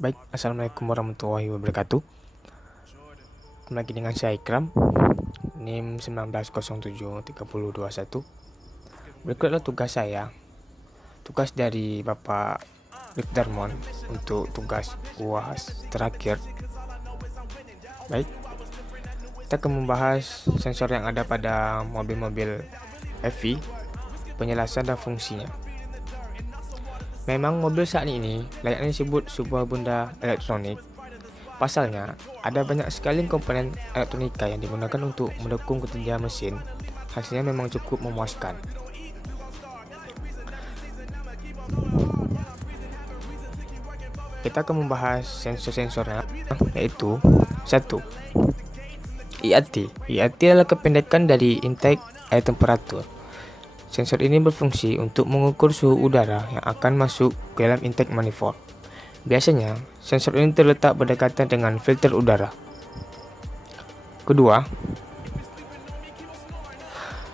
Baik, assalamualaikum warahmatullahi wabarakatuh. Kembali lagi dengan saya Ikram, NIM 19073021. Berikutlah tugas saya, tugas dari Bapak Darmon untuk tugas UAS terakhir. Baik, kita akan membahas sensor yang ada pada mobil-mobil EV, penjelasan dan fungsinya. Memang mobil saat ini layaknya disebut sebuah benda elektronik. Pasalnya, ada banyak sekali komponen elektronika yang digunakan untuk mendukung kinerja mesin. Hasilnya memang cukup memuaskan. Kita akan membahas sensor-sensornya, yaitu 1. IAT. IAT adalah kependekan dari intake air temperatur. Sensor ini berfungsi untuk mengukur suhu udara yang akan masuk ke dalam intake manifold. Biasanya, sensor ini terletak berdekatan dengan filter udara. Kedua,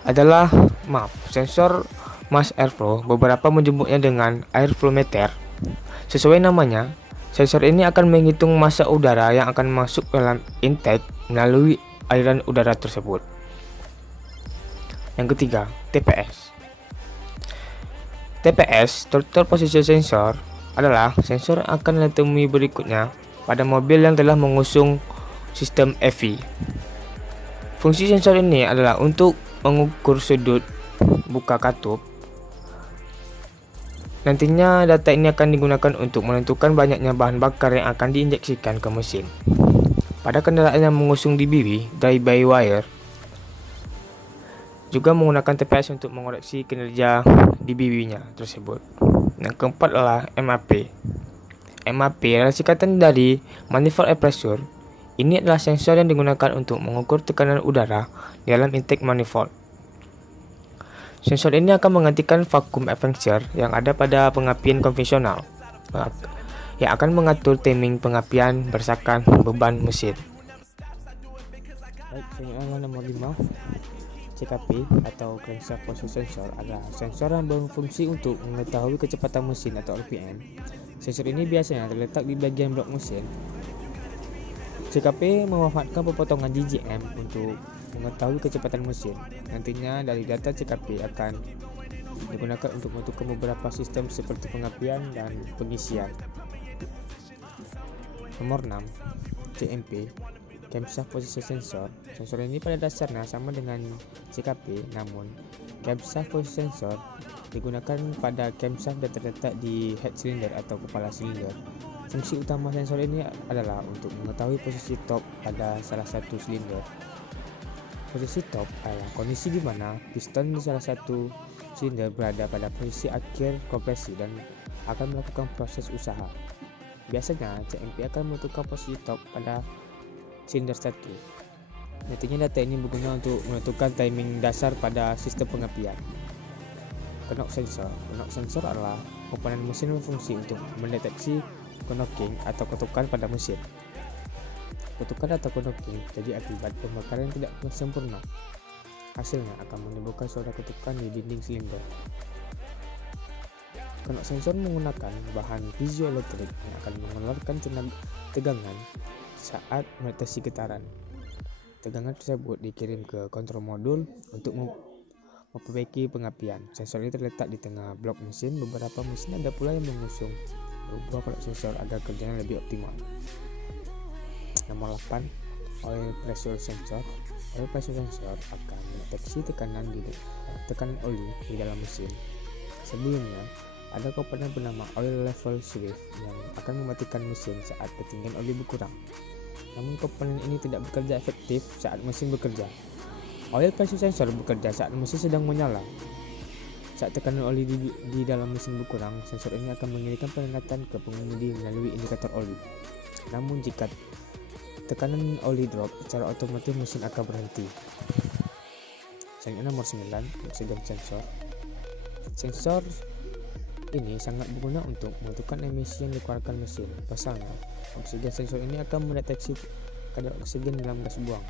adalah sensor mass airflow. Beberapa menyebutnya dengan airflow meter. Sesuai namanya, sensor ini akan menghitung massa udara yang akan masuk ke dalam intake melalui aliran udara tersebut. Yang ketiga, TPS. TPS, Total Position Sensor, adalah sensor yang akan ditemui berikutnya pada mobil yang telah mengusung sistem EV. Fungsi sensor ini adalah untuk mengukur sudut buka katup. Nantinya data ini akan digunakan untuk menentukan banyaknya bahan bakar yang akan diinjeksikan ke mesin. Pada kendaraan yang mengusung DBW, drive-by-wire, juga menggunakan TPS untuk mengoreksi kinerja DBW-nya tersebut. Yang keempat adalah MAP. MAP adalah singkatan dari Manifold Air Pressure. Ini adalah sensor yang digunakan untuk mengukur tekanan udara di dalam intake manifold. Sensor ini akan menggantikan vacuum aperture yang ada pada pengapian konvensional, yang akan mengatur timing pengapian berdasarkan beban mesin. Baik, soalan nomor 5. CKP atau Crankshaft Position Sensor adalah sensor yang berfungsi untuk mengetahui kecepatan mesin atau RPM. Sensor ini biasanya terletak di bagian blok mesin. CKP memanfaatkan pemotongan DJM untuk mengetahui kecepatan mesin. Nantinya dari data CKP akan digunakan untuk menentukan beberapa sistem seperti pengapian dan pengisian. Nomor 6. CMP, Camshaft Position Sensor. Sensor ini pada dasarnya sama dengan CKP, namun Camshaft Position Sensor digunakan pada camshaft yang terletak di head cylinder atau kepala silinder. Fungsi utama sensor ini adalah untuk mengetahui posisi top pada salah satu silinder. Posisi top adalah kondisi di mana piston di salah satu silinder berada pada posisi akhir kompresi dan akan melakukan proses usaha. Biasanya, CMP akan menentukan posisi top pada silinder 1. Nantinya data ini berguna untuk menentukan timing dasar pada sistem pengapian. Knock sensor. Knock sensor adalah komponen mesin yang berfungsi untuk mendeteksi knocking atau ketukan pada mesin. Ketukan atau knocking terjadi akibat pembakaran yang tidak sempurna. Hasilnya akan menimbulkan suara ketukan di dinding silinder. Knock sensor menggunakan bahan piezoelektrik yang akan mengeluarkan tegangan saat mendeteksi getaran. Tegangan tersebut dikirim ke kontrol modul untuk memperbaiki pengapian. Sensor ini terletak di tengah blok mesin. Beberapa mesin ada pula yang mengusung berubah knock sensor agar kerjanya lebih optimal. Nomor 8. Oil Pressure Sensor. Oil Pressure Sensor akan mendeteksi tekanan oli di dalam mesin. Sebelumnya, ada komponen bernama Oil Level Switch yang akan mematikan mesin saat ketinggian oli berkurang. Namun komponen ini tidak bekerja efektif saat mesin bekerja. Oil Pressure Sensor bekerja saat mesin sedang menyala. Saat tekanan oli di dalam mesin berkurang, sensor ini akan mengirimkan peringatan ke pengemudi melalui indikator oli. Namun jika tekanan oli drop, secara otomatis mesin akan berhenti. Selanjutnya nomor 9, Oxygen Sensor. Sensor ini sangat berguna untuk menentukan emisi yang dikeluarkan mesin. Pasalnya, oksigen sensor ini akan mendeteksi kadar oksigen dalam gas buang.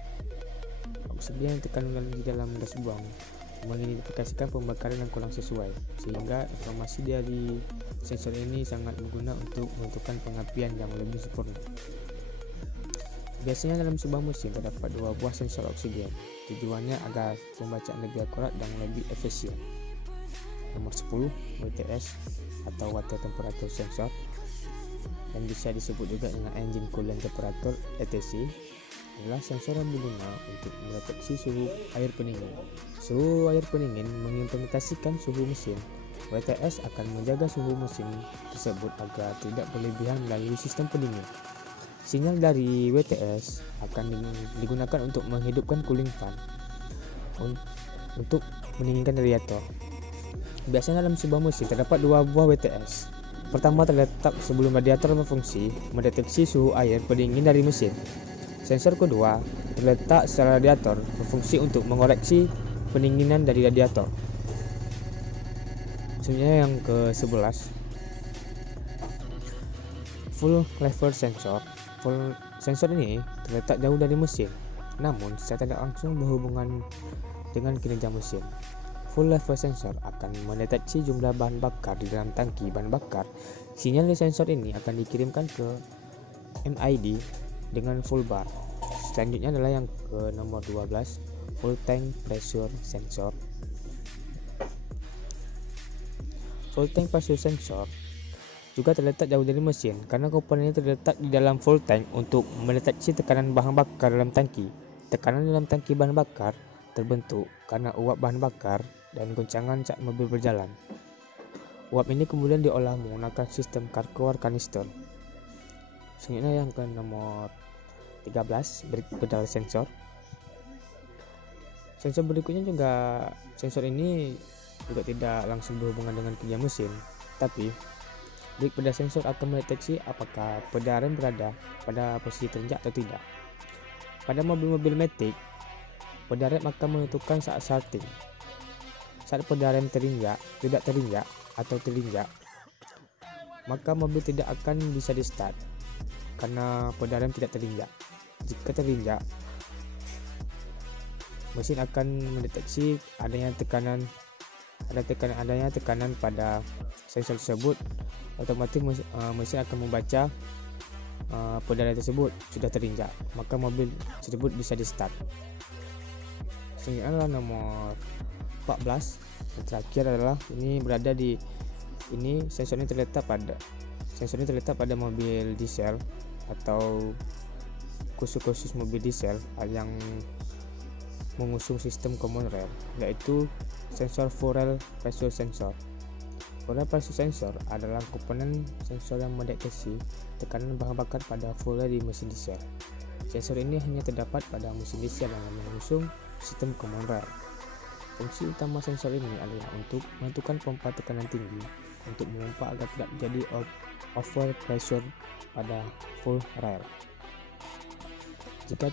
Oksigen yang tekanan di dalam gas buang mengidentifikasikan pembakaran yang kurang sesuai, sehingga informasi dari sensor ini sangat berguna untuk menentukan pengapian yang lebih sempurna. Biasanya dalam sebuah mesin terdapat 2 buah sensor oksigen. Tujuannya agar pembacaan lebih akurat dan lebih efisien. Nomor 10, WTS atau Water Temperature Sensor, yang bisa disebut juga dengan Engine Coolant Temperature (ETC), adalah sensor yang berguna untuk mendeteksi suhu air pendingin. Suhu air pendingin mengimplementasikan suhu mesin. WTS akan menjaga suhu mesin tersebut agar tidak berlebihan melalui sistem pendingin. Sinyal dari WTS akan digunakan untuk menghidupkan cooling fan untuk mendinginkan radiator. Biasanya dalam sebuah mesin terdapat 2 buah WTS. Pertama terletak sebelum radiator berfungsi mendeteksi suhu air pendingin dari mesin. Sensor kedua terletak setelah radiator berfungsi untuk mengoreksi pendinginan dari radiator. Selanjutnya yang ke-11, Full Level Sensor. Full sensor ini terletak jauh dari mesin, namun secara tidak langsung berhubungan dengan kinerja mesin. Full level sensor akan mendeteksi jumlah bahan bakar di dalam tangki bahan bakar. Sinyal dari sensor ini akan dikirimkan ke MID dengan full bar. Selanjutnya adalah yang ke nomor 12, Full Tank Pressure Sensor. Full Tank Pressure Sensor juga terletak jauh dari mesin karena komponennya terletak di dalam full tank untuk mendeteksi tekanan bahan bakar dalam tangki. Tekanan dalam tangki bahan bakar terbentuk karena uap bahan bakar dan goncangan saat mobil berjalan. Uap ini kemudian diolah menggunakan sistem Carquart Canister. Selanjutnya yang ke nomor 13, Brake Pedal Sensor. Sensor berikutnya juga, sensor ini juga tidak langsung berhubungan dengan kerja mesin, tapi brake pedal sensor akan mendeteksi apakah pedal rem berada pada posisi terinjak atau tidak. Pada mobil-mobil matic, pedal rem akan menentukan saat starting. Saat pedal rem tidak terinjak atau terinjak, maka mobil tidak akan bisa di start karena pedal rem tidak terinjak. Jika terinjak, mesin akan mendeteksi adanya tekanan pada sensor tersebut. Otomatis mesin akan membaca pedal tersebut sudah terinjak, maka mobil tersebut bisa di start. Selanjutnya adalah nomor 14. Yang terakhir adalah sensor ini terletak pada mobil diesel atau khusus mobil diesel yang mengusung sistem common rail, yaitu sensor Full Rail Pressure Sensor. Full Rail Pressure Sensor adalah komponen sensor yang mendeteksi tekanan bahan bakar pada full rail di mesin diesel. Sensor ini hanya terdapat pada mesin diesel yang mengusung sistem common rail. Fungsi utama sensor ini adalah untuk menentukan pompa tekanan tinggi untuk memompa agar tidak terjadi over pressure pada full rail. Jika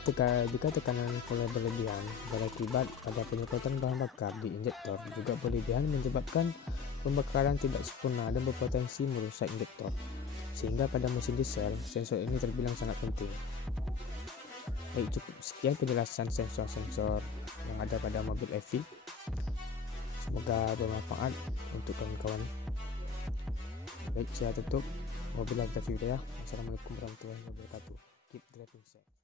tekanan full rail berlebihan berakibat pada penyemprotan bahan bakar di injektor juga berlebihan menyebabkan pembakaran tidak sempurna dan berpotensi merusak injektor. Sehingga pada mesin diesel, sensor ini terbilang sangat penting. Baik, cukup sekian penjelasan sensor-sensor yang ada pada mobil EV. Semoga bermanfaat untuk kawan-kawan. Baik, saya tutup. Wabillahi taufiq wal hidayah. Wassalamualaikum warahmatullahi wabarakatuh. Keep driving safe.